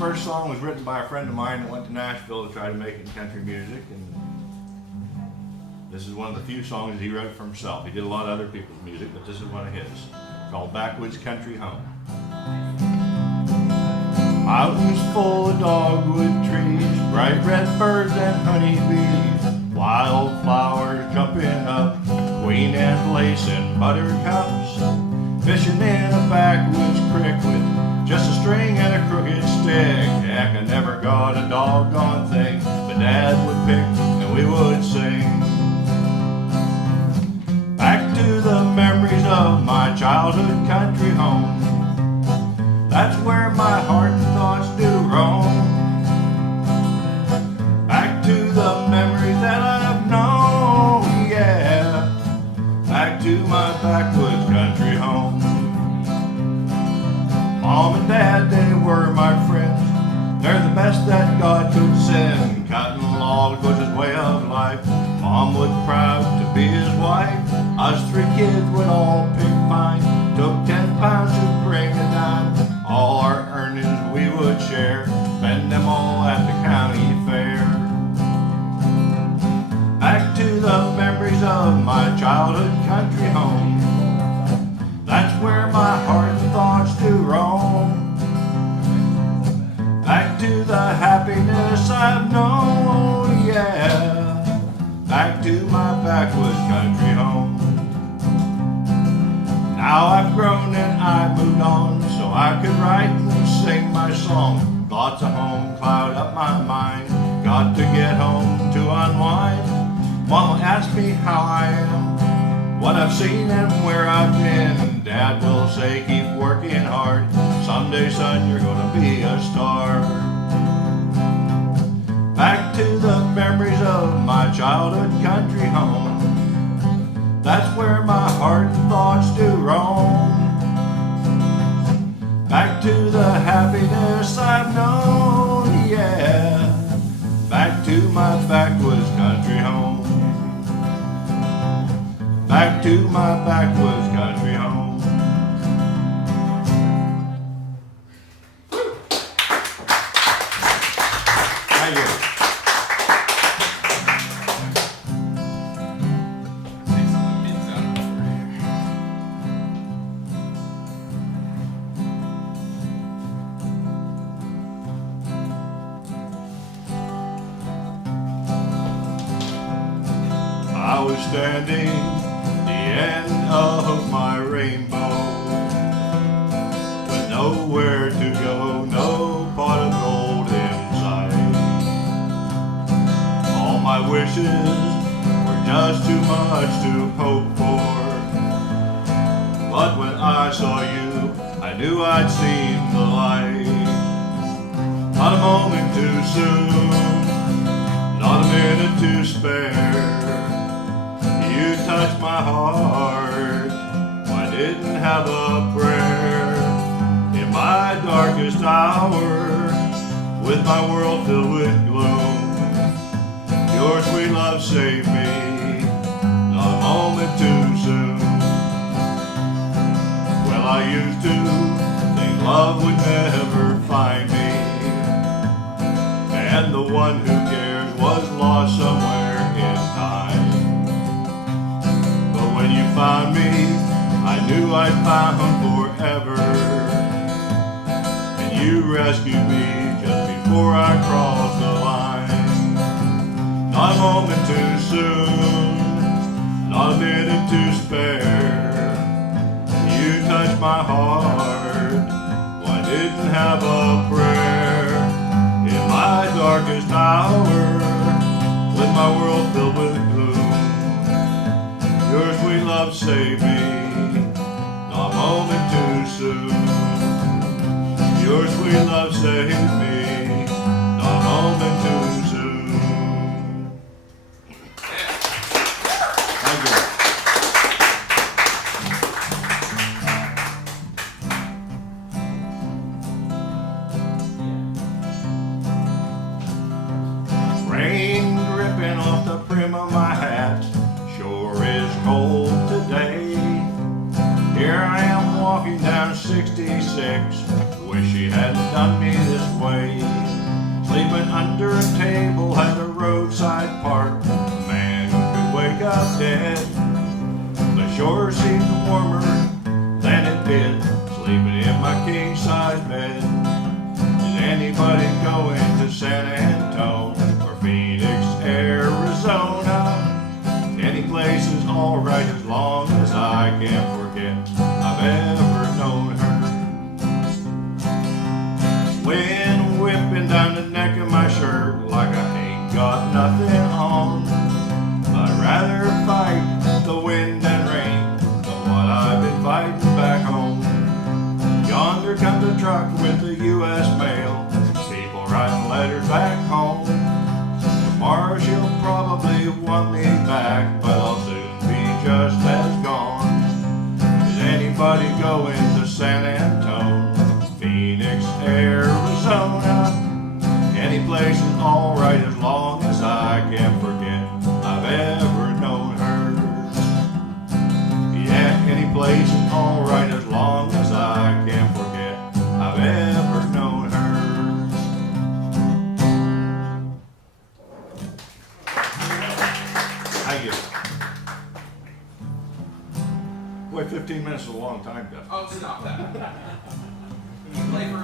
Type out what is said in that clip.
first song was written by a friend of mine that went to Nashville to try to make it in country music, and this is one of the few songs that he wrote for himself. He did a lot of other people's music, but this is one of his, called Backwoods Country Home. Mountains full of dogwood trees, bright red birds and honeybees, wildflowers jumping up, Queen Anne lace and buttercups, fishing in a backwoods creek with just a string and a crooked stick. Heck, I never got a doggone thing, but Dad would pick and we would sing. Back to the memories of my childhood country home. That's where my heart and thoughts do roam. Back to the memories that I've known, yeah. Back to my backwoods country home. Mom and Dad, they were my friends. They're the best that God could send. Cutting logs was his way of life. Mom was proud to be his wife. Us three kids would all pick pine. Took 10 pounds to bring a dime. All our earnings we would share, spend them all at the county fair. Back to the memories of my childhood country home. That's where my heart and thoughts do roam. Back to the happiness I've known, yeah. Back to my backwoods country home. Now I've grown and I've moved on, so I could write and sing my song. Thoughts of home cloud up my mind. Got to get home to unwind. Mama asked me how I am, what I've seen and where I've been. Dad will say keep working hard. Someday, son, you're gonna be a star. Back to the memories of my childhood country home. That's where my heart and thoughts do roam. Back to the happiness I've known, yeah. Back to my backwoods country home. Back to my backwoods country home. Thank you. I was standing at the end of my rainbow, with nowhere to go, no pot of gold in sight. All my wishes were just too much to hope for, but when I saw you, I knew I'd seen the light. Not a moment too soon, not a minute to spare. You touched my heart, I didn't have a prayer. In my darkest hour, with my world filled with gloom, your sweet love saved me, not a moment too soon. Well, I used to think love would never find me, and the one who cares was lost somewhere in time. When you found me, I knew I'd found forever, and you rescued me just before I crossed the line. Not a moment too soon, not a minute to spare. You touched my heart, well, I didn't have a prayer. In my darkest hour, with my world filled with gloom, your sweet love saved me, not a moment too soon. Your sweet love saved me, not a moment too soon. Thank you. Rain dripping off the brim of my hat, sure is cold today. Here I am walking down 66, wish she hadn't done me this way. away. Sleeping under a table at a roadside park. A man could wake up dead, but sure seemed warmer than it did sleeping in my king-size bed. Is anybody going to San Antonio or Phoenix, Arizona? Any place is alright as long as I can't forget I've ever known her. Wind whipping down the neck of my shirt like I ain't got nothing on. I'd rather fight the wind and rain than what I've been fighting back home. Yonder comes a truck with the U.S. mail, people writing letters back home. Tomorrow she'll probably want me back, but I'll soon be just as gone. Is anybody going to San Antonio, Phoenix, Arizona? Any place is alright as long as I can't forget I've ever known her. Yeah, any place is alright as long as I can't forget I've ever known her. Thank you. Boy, 15 minutes is a long time, Jeff. Oh, stop that. Can you play for